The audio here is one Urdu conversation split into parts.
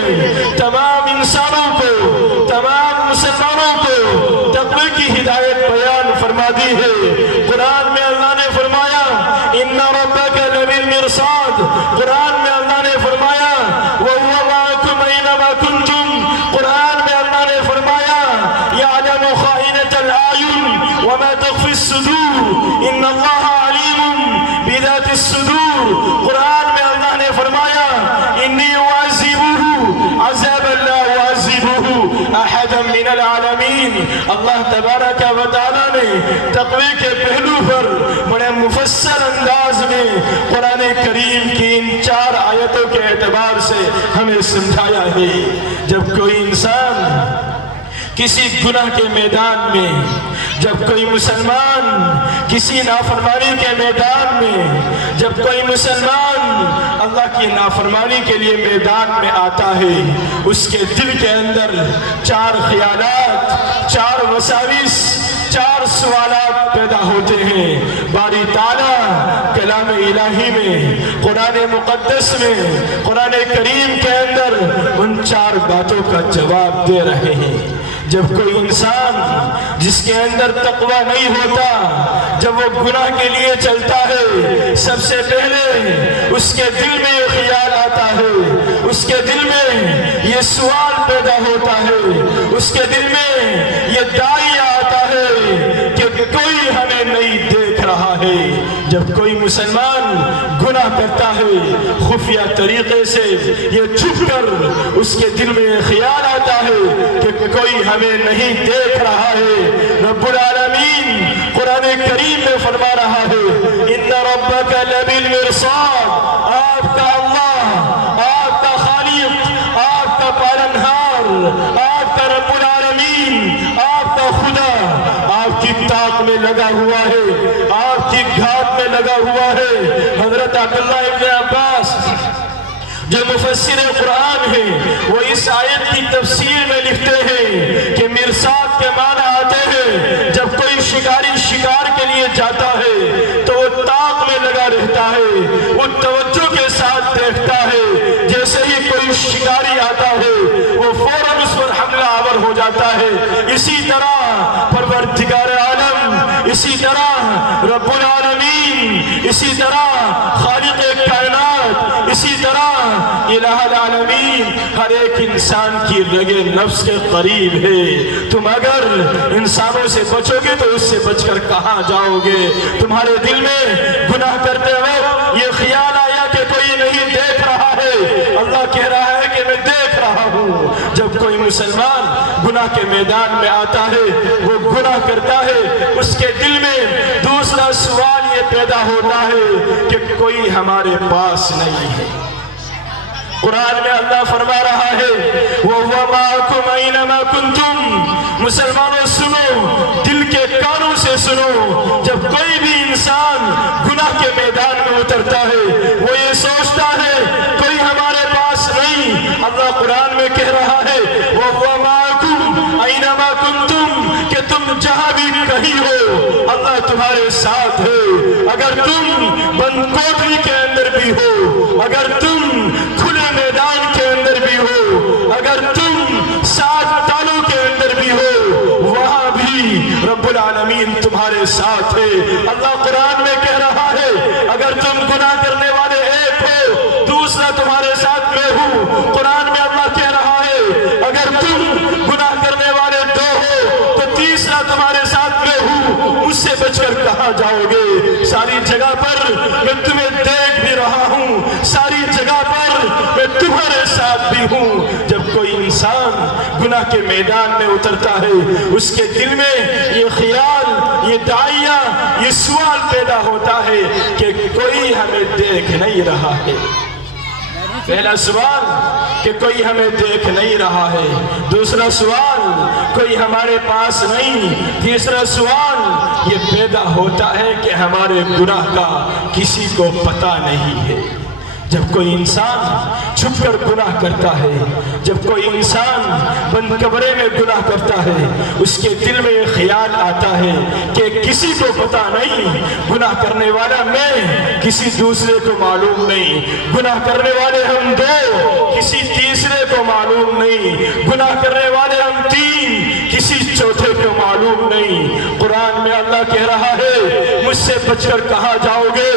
نے تمام انسانوں کو، تمام مسلمانوں کو تقوی کی ہدایت بیان فرما دی ہے۔ قرآن میں اللہ نے فرمایا ان ربک لبالمرصاد، قرآن میں اللہ نے فرمایا وَهُوَ مَعَكُمْ أَيْنَمَا كُنْتُمْ، قرآن میں اللہ نے فرمایا يَعْلَمُ خَائِنَةَ الْأَعْيُنِ وَمَا تُخْفِي الصُّدُورُ إِنَّ اللَّهَ عَلِيمٌ بِذَاتِ الصُّدُورِ، قرآن میں اللہ نے فرمایا إِنِّي أُعَذِّبُهُ عَذَابًا لَا أُعَذِّبُهُ أَحَدًا مِنَ الْعَالَمِينَ۔ اللہ تبارک و تعالیٰ نے تقوی کے پہلو پر بڑے مفصل انداز میں قرآن کریم کی ان 4 آیتوں کے اعتبار سے ہمیں سمجھایا ہے۔ جب کوئی انسان کسی گناہ کے میدان میں، جب کوئی مسلمان کسی نافرمانی کے میدان میں، جب کوئی مسلمان اللہ کی نافرمانی کے لیے میدان میں آتا ہے، اس کے دل کے اندر 4 خیالات، 4 وساوس، 4 سوالات پیدا ہوتے ہیں۔ باری تعالیٰ کلام الہی میں، قرآن مقدس میں، قرآن کریم کے اندر ان 4 باتوں کا جواب دے رہے ہیں۔ جب کوئی انسان جس کے اندر تقوی نہیں ہوتا، جب وہ گناہ کے لیے چلتا ہے، سب سے پہلے اس کے دل میں یہ خیال آتا ہے، اس کے دل میں یہ سوال پیدا ہوتا ہے، اس کے دل میں یہ داعی آتا ہے کہ کوئی ہمیں نہیں دیکھ رہا ہے۔ جب کوئی مسلمان گناہ کرتا ہے، خفیہ طریقے سے یہ چھپ کر اس کے دل میں یہ خیال آتا ہے کہ کوئی ہمیں نہیں دیکھ رہا ہے۔ رب العالمین قرآن کریم میں فرما رہا ہے ان ربک لبالمرصاد، آپ کا اللہ، آپ کا خالق، آپ کا پالنہار، آپ کا رب العالمین، آپ کا خدا آپ کی طاق میں لگا ہوا ہے، آپ کی گھات میں لگا ہوا ہے۔ حضرت عبداللہ ابن عباس جو مفسر قرآن ہیں، وہ اس آیت کی تفسیر میں لکھتے ہیں کہ مرصاد کے معنی آتے ہیں جب کوئی شکاری شکار کے لیے جاتا ہے تو وہ طاق میں لگا رہتا ہے، وہ توجہ کے ساتھ دیکھتا ہے، جیسے ہی کوئی شکاری آتا ہے وہ فوراً اس پر حملہ آور ہو جاتا ہے۔ اسی طرح پروردگار عالم، اسی طرح رب العالمین، اسی طرح خالق کائنات، اسی طرح الہ العالمین ہر ایک انسان کی رگ نفس کے قریب ہے۔ تم اگر انسانوں سے بچو گے تو اس سے بچ کر کہاں جاؤ گے؟ تمہارے دل میں گناہ کرتے وقت یہ خیال آیا کہ کوئی نہیں دیکھ رہا ہے، اللہ کہہ رہا ہے کہ میں دیکھ رہا ہوں۔ جب کوئی مسلمان گناہ کے میدان میں آتا ہے، وہ گناہ کرتا ہے، اس کے دل میں دوسرا سوال یہ پیدا ہوتا ہے کہ کوئی ہمارے پاس نہیں ہے۔ قرآن میں اللہ فرما رہا ہے وَهُوَ مَعَكُمْ أَيْنَمَا كُنْتُمْ، مسلمانوں سنو، دل کے کانوں سے سنو۔ جب کوئی بھی انسان گناہ کے میدان میں اترتا ہے، وہ یہ سوچتا ہے کوئی ہمارے پاس نہیں۔ اللہ قرآن میں کہہ رہا ہے وَهُوَ مَعَكُمْ أَيْنَمَا كُنْتُمْ، کہ تم جہاں بھی کہیں ہو اللہ تمہارے ساتھ ہے۔ اگر تم بند کوٹری کے اندر بھی ہو، اگر تم کھلے میدان کے اندر بھی ہو، اگر تم 7 تالوں کے اندر بھی ہو، وہاں بھی رب العالمین تمہارے ساتھ ہے۔ اللہ قرآن میں کہہ رہا ہے اگر تم گناہ کرنے والے ایک ہو، دوسرا تمہارے ساتھ میں ہوں۔ قرآن میں اللہ کہہ رہا ہے اگر تم گناہ کرنے والے 2 ہو تو تیسرا تمہارے ساتھ میں ہوں۔ مجھ سے بچ کر کہاں جاؤ گے؟ ساری جگہ پر میں تمہیں دیکھ بھی رہا ہوں، ساری جگہ پر میں تمہارے ساتھ بھی ہوں۔ جب کوئی انسان گناہ کے میدان میں اترتا ہے، اس کے دل میں یہ خیال، یہ داعیہ، یہ سوال پیدا ہوتا ہے کہ کوئی ہمیں دیکھ نہیں رہا ہے۔ پہلا سوال کہ کوئی ہمیں دیکھ نہیں رہا ہے، دوسرا سوال کوئی ہمارے پاس نہیں، تیسرا سوال یہ پیدا ہوتا ہے کہ ہمارے گناہ کا کسی کو پتہ نہیں ہے۔ جب کوئی انسان چھپ کر گناہ کرتا ہے، جب کوئی انسان بند کمرے میں گناہ کرتا ہے، اس کے دل میں یہ خیال آتا ہے کہ کسی کو پتہ نہیں، گناہ کرنے والا میں، کسی دوسرے کو معلوم نہیں، گناہ کرنے والے ہم 2، کسی تیسرے کو معلوم اللہ کہہ رہا ہے مجھ سے بچ کر کہاں جاؤ گے؟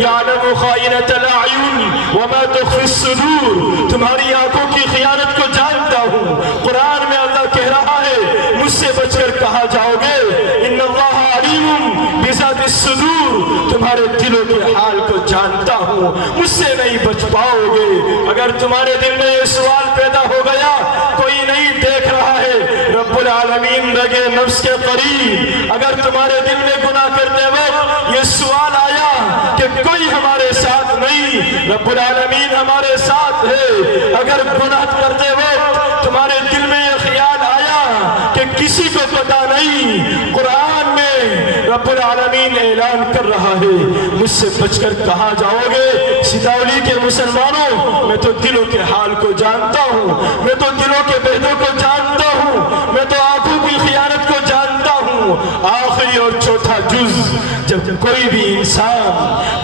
یعلم خائنۃ الاعین وما تخفی الصدور، تمہاری آنکھوں کی خیانت کو جانتا ہوں۔ قرآن میں اللہ کہہ رہا ہے مجھ سے بچ کر کہاں جاؤ گے؟ ان اللہ علیم بذات الصدور، تمہارے دلوں کے حال کو جانتا ہوں، مجھ سے نہیں بچ پاؤ گے۔ اگر تمہارے دل میں یہ سوال پیدا ہو گیا کوئی نہیں دیکھ رہا ہے، رب العالمین رگے نفس کے قریب، اگر تمہارے دل میں گناہ کرتے وقت یہ سوال آیا کہ کوئی ہمارے ساتھ نہیں، رب العالمین ہمارے ساتھ ہے، اگر گناہ کرتے وقت تمہارے دل میں یہ خیال آیا کہ کسی کو پتا نہیں، قرآن میں رب العالمین اعلان کر رہا ہے مجھ سے بچ کر کہاں جاؤ گے؟ سداولی کے مسلمانوں، میں تو دلوں کے حال کو جانتا ہوں، میں تو دلوں کے بہدوں کو جانتا ہوں، میں تو آنکھوں کی خیانت کو جانتا ہوں۔ آخری اور چوتھا جز، جب کوئی بھی انسان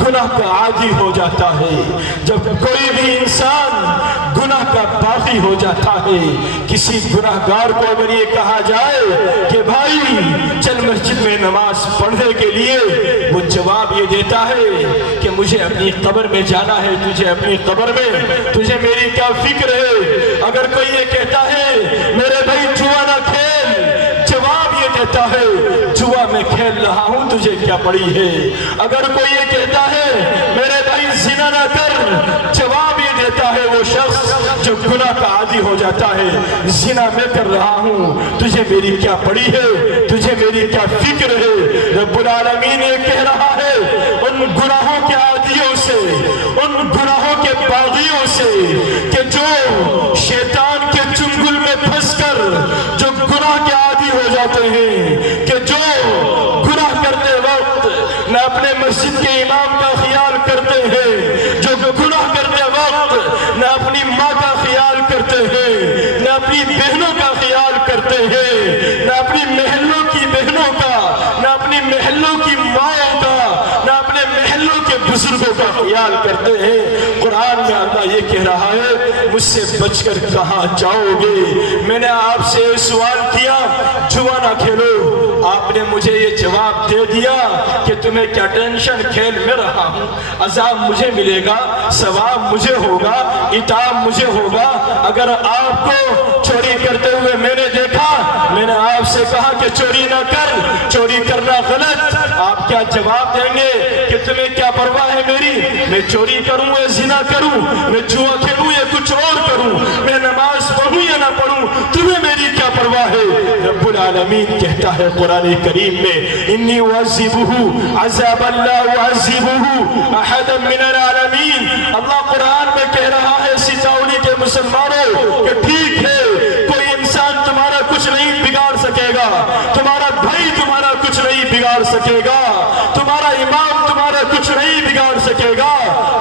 گناہ کا عادی ہو جاتا ہے، جب کوئی بھی انسان گناہ کا باغی ہو جاتا ہے، کسی گناہگار کو اگر یہ کہا جائے کہ بھائی چل مسجد میں نماز پڑھنے کے لیے، وہ جواب یہ دیتا ہے کہ مجھے اپنی قبر میں جانا ہے، تجھے اپنی قبر میں، تجھے میری کیا فکر ہے؟ اگر کوئی یہ کہتا ہے میرے بھائی جوا نہ کھیل، جواب یہ دیتا ہے جوا میں کھیل رہا ہوں، تجھے کیا پڑی ہے؟ اگر کوئی یہ کہتا ہے میرے بھائی زنا نہ کر، جواب یہ دیتا ہے وہ شخص جو گناہ کا عادی ہو جاتا ہے، زنا میں کر رہا ہوں، تجھے میری کیا پڑی ہے؟ تجھے میری کیا فکر ہے؟ رب العالمین یہ کہہ رہا ہے ان گناہوں کے عادیوں سے، ان گناہوں کے باغیوں سے کہ جو شیطان کے چنگل میں پھنس کر جو گناہ کے عادی ہو جاتے ہیں، کہ جو گناہ کرتے وقت نہ اپنے مسجد کے امام کا خیال کرتے ہیں، جو گناہ کرتے وقت نہ اپنی ماں کا خیال کرتے ہیں، نہ اپنی بہنوں کا خیال کرتے ہیں، نہ اپنی محلوں کی بہنوں کا، نہ اپنی محلوں کی ماں کا، نہ اپنے محلوں کے بزرگوں کا خیال کرتے ہیں۔ قرآن میں اللہ یہ کہہ رہا ہے مجھ سے بچ کر کہاں جاؤ گے؟ میں نے آپ سے سوال کیا جوا نہ کھیلو، آپ نے مجھے یہ جواب دے دیا کہ تمہیں کیا ٹینشن، کھیل میں رہا ہوں، عذاب مجھے ملے گا، ثواب مجھے ہوگا، عتاب مجھے ہوگا۔ اگر آپ کو چوری کرتے ہوئے میں نے دیکھا، میں نے آپ سے کہا کہ چوری نہ کر، چوری کرنا غلط، آپ کیا جواب دیں گے کہ تمہیں کیا پرواہ ہے میری؟ میں چوری کروں یا زنا کروں، میں جوا کھیلوں یا کچھ اور کروں، میں نماز پڑھوں یا نہ پڑھوں، تمہیں میری کیا پرواہ ہے؟ رب العالمین کہتا ہے قرآن کریم میں انی اعذبہ عذابا لا اعذبہ احدا من العالمین۔ اللہ قرآن میں کہہ رہا ہے سیتاولی کے مسلمانوں کہ ٹھیک ہے کوئی انسان تمہارا کچھ نہیں بگاڑ سکے گا، تمہارا بھائی تمہارا کچھ نہیں بگاڑ سکے گا، تمہارا امام تمہارا کچھ نہیں بگاڑ سکے گا،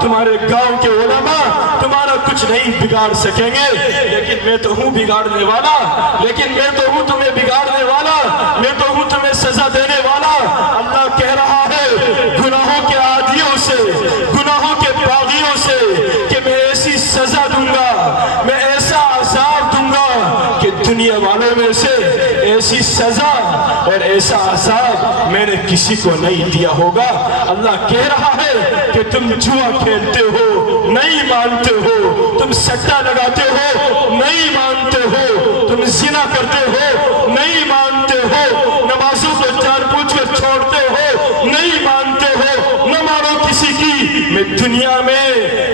تمہارے گاؤں کے علماء تمہارا کچھ نہیں بگاڑ سکیں گے، لیکن میں تو ہوں بگاڑنے والا، لیکن میں تو ہوں تمہیں بگاڑنے والا، میں تو ہوں تمہیں سزا دینے والا۔ اللہ کہہ رہا ہے گناہوں کے عادیوں سے، گناہوں کے باغیوں سے کہ میں ایسی سزا دوں گا، میں ایسا عذاب دوں گا کہ دنیا والوں میں سے ایسی سزا اور ایسا عذاب میں نے کسی کو نہیں دیا ہوگا۔ اللہ کہہ رہا ہے کہ تم جوا کھیلتے ہو، نہیں مانتے ہو، تم سٹا لگاتے ہو، نہیں مانتے ہو، تم زنا کرتے ہو، نہیں مانتے ہو، نمازوں کو جان بوجھ کر چھوڑتے ہو، نہیں مانتے ہو، نہ مانو کسی کی، میں دنیا میں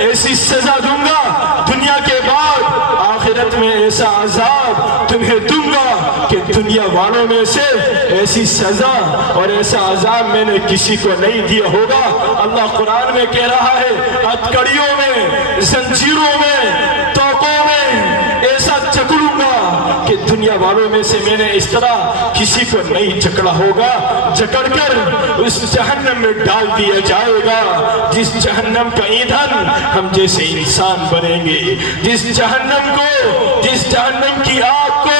ایسی سزا دوں گا، دنیا کے بعد آخرت میں ایسا عذاب تمہیں دوں گا کہ دنیا والوں میں سے ایسی سزا اور ایسا عذاب میں نے کسی کو نہیں دیا ہوگا۔ اللہ قرآن میں کہہ رہا ہے ہتھکڑیوں میں، زنجیروں میں، توقوں میں ایسا جکڑوں گا کہ دنیا والوں میں سے میں نے اس طرح کسی کو نہیں جکڑا ہوگا، جکڑ کر اس جہنم میں ڈال دیا جائے گا جس جہنم کا ایندھن ہم جیسے انسان بنیں گے، جس جہنم کی آگ کو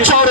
4